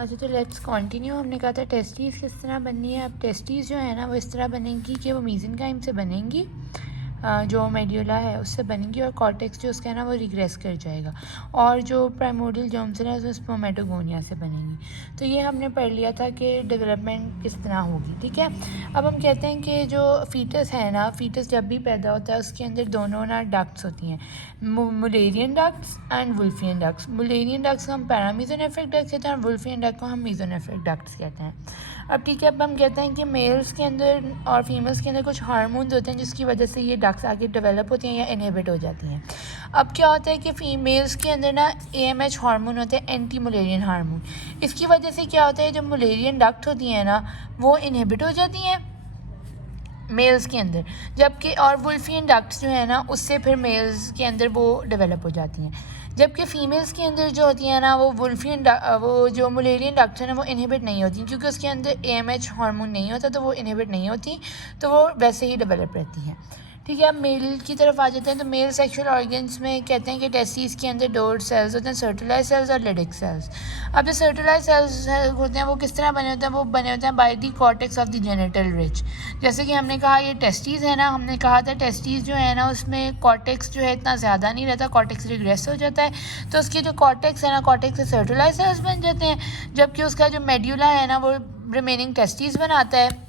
अच्छा तो let's continue. हमने कहा था टेस्टीज़ किस तरह बननी है। अब टेस्टीज़ जो है ना वो इस तरह बनेंगी कि वो मीज़ेनकाइम से बनेंगी, जो मेड्यूला है उससे बनेंगी, और कॉर्टेक्स जो उसका है ना वो रिग्रेस कर जाएगा, और जो प्राइमोडियल जर्म सेल है वो स्पर्मेटोगोनिया से बनेंगी। तो ये हमने पढ़ लिया था कि डेवलपमेंट किस तरह होगी, ठीक है। अब हम कहते हैं कि जो फीटस है ना, फीटस जब भी पैदा होता है उसके अंदर दोनों ना डक्ट्स होती हैं, Mullerian ducts and वुल्फियन ducts. Mullerian ducts को हम पैरामीजोनेफ्रिक डक्ट्स कहते हैं और वुल्फियन डक्ट को हम मीजोनेफ्रिक डक्ट्स कहते हैं। अब ठीक है, अब हम कहते हैं कि मेल्स के अंदर और फीमेल्स के अंदर कुछ हार्मोन्स होते हैं जिसकी वजह से ये डक्ट्स आगे डेवलप होती हैं या इनहिबिट हो जाती हैं। अब क्या होता है कि फीमेल्स के अंदर ना AMH हार्मोन होते हैं, एंटी मुलेरियन हार्मोन। इसकी वजह से क्या होता है, जो मुलेरियन डक्ट होती हैं ना वो इनहिबिट हो जाती हैं मेल्स के अंदर, जबकि और वुल्फियन डक्ट्स जो है ना उससे फिर मेल्स के अंदर वो डेवलप हो जाती हैं। जबकि फ़ीमेल्स के अंदर जो होती हैं ना वो वो जो मुलेरियन डक्ट्स है ना वो इनहिबिट नहीं होती, क्योंकि उसके अंदर AMH हार्मोन नहीं होता, तो वो इनहिबिट नहीं होती, तो वो वैसे ही डेवलप रहती हैं, ठीक है। अब मेल की तरफ आ जाते हैं। तो मेल सेक्सुअल ऑर्गन्स में कहते हैं कि टेस्टिस के अंदर दो सेल्स होते हैं, सर्टिलाइज सेल्स और लिडिक सेल्स। अब जो सर्टिलाइज सेल्स होते हैं वो किस तरह बने होते हैं, वो बने होते हैं by the cortex of the genital rich. जैसे कि हमने कहा ये टेस्टिस है ना, हमने कहा था टेस्टिस जो है ना उसमें कॉर्टेक्स जो है इतना ज़्यादा नहीं रहता, कॉर्टेक्स रिग्रेस हो जाता है, तो उसके जो कॉर्टेक्स है ना, कॉर्टेक्स से सर्टिलाइज सेल्स बन जाते हैं, जबकि उसका जो मेड्यूला है ना वो रिमेनिंग टेस्टिस बनाता है।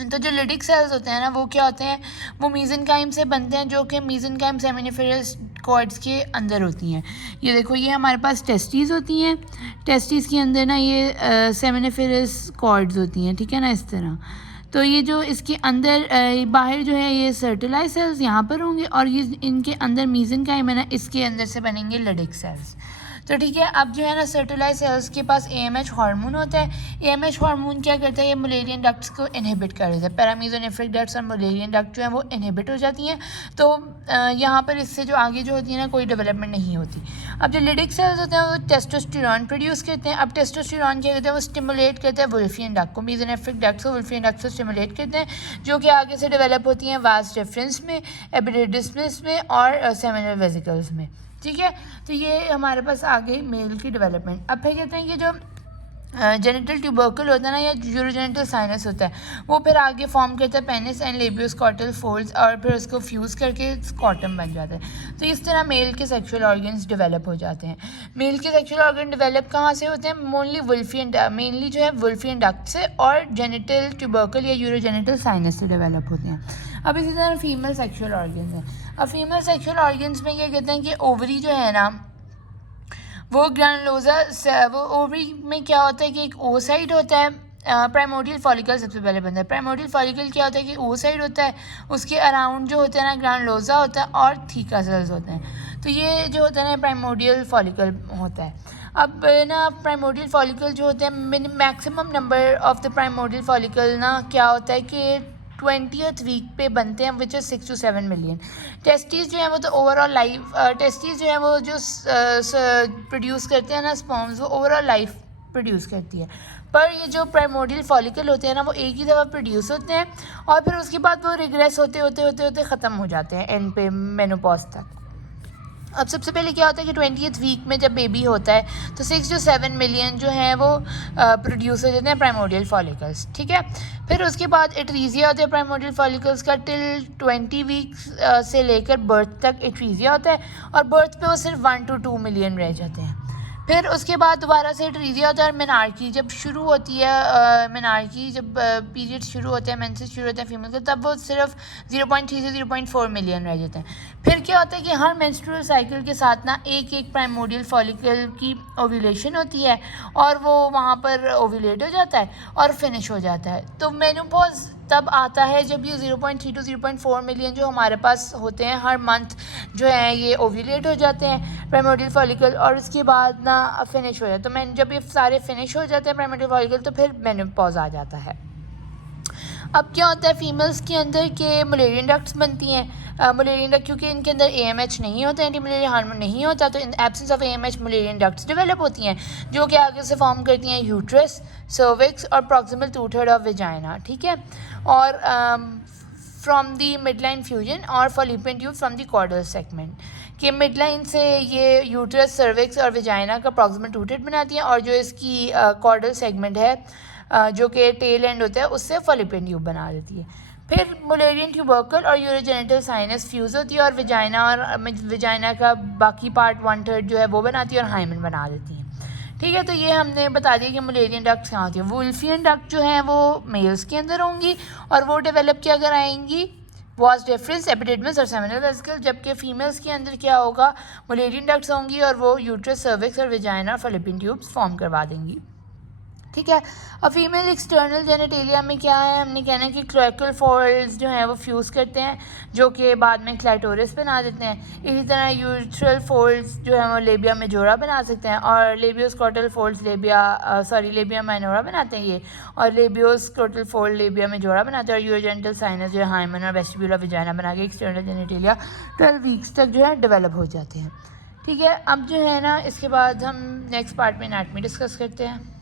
तो जो लिडिक सेल्स होते हैं ना वो क्या होते हैं, वो मीज़ेनकाइम से बनते हैं, जो कि मीज़ेनकाइम सेमिनिफेरस कॉर्ड्स के अंदर होती हैं। ये देखो, ये हमारे पास टेस्टिस होती हैं, टेस्टिस के अंदर ना ये सेमिनिफेरस कॉर्ड्स होती हैं, ठीक है ना, इस तरह। तो ये जो इसके अंदर बाहर जो है ये सर्टिलाइज सेल्स यहाँ पर होंगे, और ये इनके अंदर मीज़ेनकाइम है ना इसके अंदर से बनेंगे लिडिक सेल्स। तो ठीक है, अब जो है ना सर्टिलाइज सेल्स के पास AMH हार्मोन होता है। AMH हार्मोन क्या करता है, ये मुलेरियन डक्ट्स को इनहिबिट कर देता है, पैरामीजोनेफ्रिक डक्ट्स और मुलेरियन डक्ट जो है वो इनहिबिट हो जाती हैं। तो यहाँ पर इससे जो आगे जो होती है ना कोई डेवलपमेंट नहीं होती। अब जो लिडिक सेल्स होते हैं वो टेस्टोस्टेरॉन प्रोड्यूस करते हैं। अब टेस्टोस्टेरॉन क्या करते हैं, वो स्टिमुलेट करते हैं वुल्फियन डक्ट को, मीजोनेफ्रिक डक्ट को वुल्फियन डक्ट को स्टिमुलेट करते हैं, जो कि आगे से डेवलप होती हैं वास डिफरेंस में, एपिडिडिडमिस में और सेमिनल वेसिकल्स में, ठीक है। तो ये हमारे पास आगे मेल की डेवलपमेंट। अब फिर कहते हैं कि जो जेनिटल ट्यूबरकल होता है ना या यूरोजेनिटल साइनस होता है, वो फिर आगे फॉर्म करता है पेनिस एंड लेबियोस्कॉटल फोल्ड्स, और फिर उसको फ्यूज़ करके स्कॉटम बन जाता है। तो इस तरह मेल के सेक्सुअल ऑर्गन्स डेवलप हो जाते हैं। मेल के सेक्सुअल ऑर्गन डेवलप कहाँ से होते हैं, मेनली जो है वुल्फियन डक्ट से और जेनिटल ट्यूबरकल या यूरोजेनिटल साइनस से डेवलप होते हैं। अब इसी तरह फीमेल सेक्सुअल ऑर्गन्स हैं। अब फीमेल सेक्सुअल ऑर्गन्स में क्या कहते हैं कि ओवरी जो है ना वो ग्रैनुलोसा, वो ओवरी में क्या होता है कि एक ओसाइट होता है, प्राइमोडियल फॉलिकल सबसे पहले बनता है। प्राइमोडियल फॉलिकल क्या होता है कि ओसाइट होता है, उसके अराउंड जो होता है ना ग्रैनुलोसा होता है और थीका सेल्स होते हैं। तो ये जो होता है ना प्राइमोडियल फॉलिकल होता है। अब ना प्राइमोडियल फॉलिकल जो होते हैं, maximum number of the primordial follicle ना क्या होता है कि 20th वीक पे बनते हैं, which is 6 to 7 million. Testis जो है वो तो ओवरऑल लाइफ, टेस्टिस जो है वो जो प्रोड्यूस करते हैं ना स्पर्म्स, वो ओवरऑल लाइफ प्रोड्यूस करती है। पर ये जो प्राइमोडियल फॉलिकल होते हैं ना वो एक ही दफ़ा प्रोड्यूस होते हैं, और फिर उसके बाद वो रिग्रेस होते होते ख़त्म हो जाते हैं एंड पे मेनोपॉज तक। अब सबसे पहले क्या होता है कि 20th वीक में जब बेबी होता है तो 6 to 7 मिलियन जो हैं वो प्रोड्यूस हो जाते हैं प्राइमोडियल फॉलिकल्स, ठीक है। फिर उसके बाद एट्रीजिया होता है प्राइमोडियल फॉलिकल्स का, टिल 20 वीक्स से लेकर बर्थ तक एट्रीजिया होता है, और बर्थ पे वो सिर्फ 1 to 2 मिलियन रह जाते हैं। फिर उसके बाद दोबारा से एट्रीजिया होता है, और मेनार्की जब शुरू होती है, मेनार्की जब पीरियड शुरू होते हैं, मेंसेस शुरू होते हैं फीमेल के, तब वो सिर्फ 0.3 से 0.4 मिलियन रह जाते हैं। फिर क्या होता है कि हर मेंस्ट्रुअल साइकिल के साथ ना एक प्राइमोडियल फॉलिकल की ओव्यूलेशन होती है, और वो वहाँ पर ओव्यूलेट हो जाता है और फिनिश हो जाता है। तो मेनोपॉज तब आता है जब ये 0.3 to 0.4 मिलियन जो हमारे पास होते हैं हर मंथ जो है ये ओव्यूलेट हो जाते हैं प्राइमोडियल फॉलिकल, और उसके बाद ना फिनिश हो जाता है। तो मैं जब ये सारे फिनिश हो जाते हैं प्राइमोडियल फॉलिकल तो फिर मेनोपॉज आ जाता है। अब क्या होता है फीमेल्स के अंदर के मुलेरियन डक्ट्स बनती हैं। मुलेरियन डक्ट क्योंकि इनके अंदर AMH नहीं होता, एंटी मलेरिया हार्मोन नहीं होता, तो in absence of AMH mullerian ducts develop होती हैं, जो कि आगे से फॉर्म करती हैं यूट्रस, सर्विक्स और प्रॉक्सिमल 2/3 ऑफ वेजाइना, ठीक है। और फ्रॉम दी मिडलाइन फ्यूजन और fallopian tube from the caudal segment. कि मिड लाइन से ये यूट्रस, सर्विक्स और वेजाइना का प्रॉक्सिमल रूटेड बनाती हैं, और जो इसकी कॉर्डल सेगमेंट है जो कि टेल एंड होता है उससे फॉलिपियन ट्यूब बना देती है। फिर मुलेरियन ट्यूबरकल और यूरोजेनिटल साइनस फ्यूज़ होती है और वेजाइना का बाकी पार्ट 1/3 जो है वो बनाती है और हाइमन बना देती है। ठीक है, तो ये हमने बता दिया कि मुलेरियन डक्ट्स कहाँ होती है। वुल्फियन डक्ट जो है वो मेल्स के अंदर होंगी और वो डेवलप क्या कराएंगी, वॉज डिफरेंस एपिडिडमस और सेमिनल वेसिकल, जबकि फीमेल्स के अंदर क्या होगा, मुलेरियन डक्ट्स होंगी और वो यूट्रस, सर्विक्स और वेजाइना और फॉलिपियन ट्यूब्स फॉर्म करवा देंगी। ठीक है, अब फीमेल एक्सटर्नल जेनेटेलिया में क्या है, हमने कहना है कि क्लोएकल फोल्ड्स जो हैं वो फ्यूज़ करते हैं जो कि बाद में क्लाइटोरिस बना देते हैं। इसी तरह यूट्रल फोल्ड्स जो है वो लेबिया में जोड़ा बना सकते हैं और लेबियोस्क्रोटल फोल्ड्स लेबिया माइनोरा बनाते हैं ये, और लेबियोस्क्रोटल फोल्ड लेबिया में जोड़ा बनाते हैं, और यूरोजेनिटल साइनस जो है हाइमन और वेस्टिब्यूलर वेजाइना बना के एक्सटर्नल जेनेटेलिया 12 वीक्स तक जो है डेवलप हो जाते हैं। ठीक है, अब जो है ना इसके बाद हम नेक्स्ट पार्ट में एनाटमी डिस्कस करते हैं।